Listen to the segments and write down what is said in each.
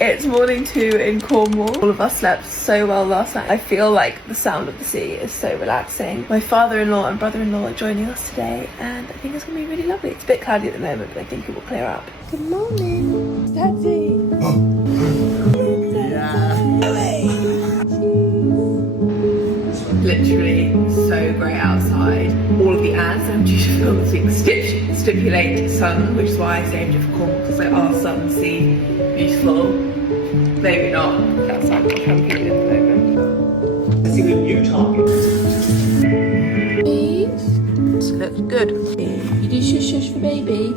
It's morning 2 in Cornwall. All of us slept so well last night. I feel like the sound of the sea is so relaxing. My father-in-law and brother-in-law are joining us today, and I think it's gonna be really lovely. It's a bit cloudy at the moment, but I think it will clear up. Good morning, Daddy. Literally so great outside. All of the ads I'm due to film this week stipulate sun, which is why I saved it for Cornwall, because like our sun, sea, beautiful. Maybe not. That's like what I'm thinking at the moment. Let's see the new target. Please. This looks good. You do shush shush for baby.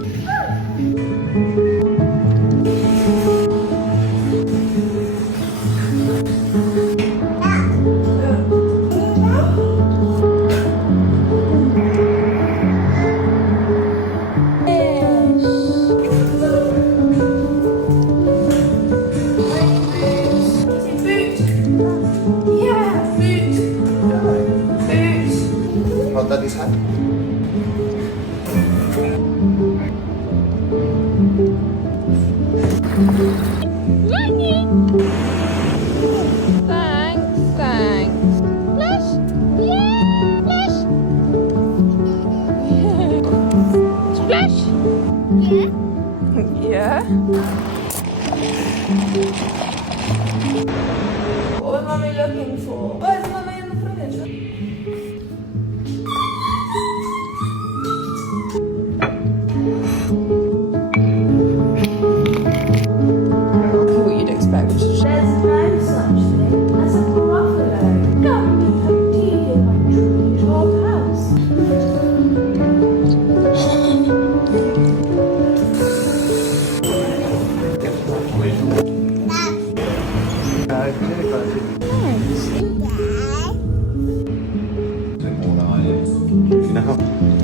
Hold Daddy's hand. Thanks. Flush? Yeah, flush. Splash? Yeah. What was Mummy looking for? Where's Mummy in the fridge? What you'd expect, which is there's no such thing as a buffalo. Come and have tea in my truly old house. Nice.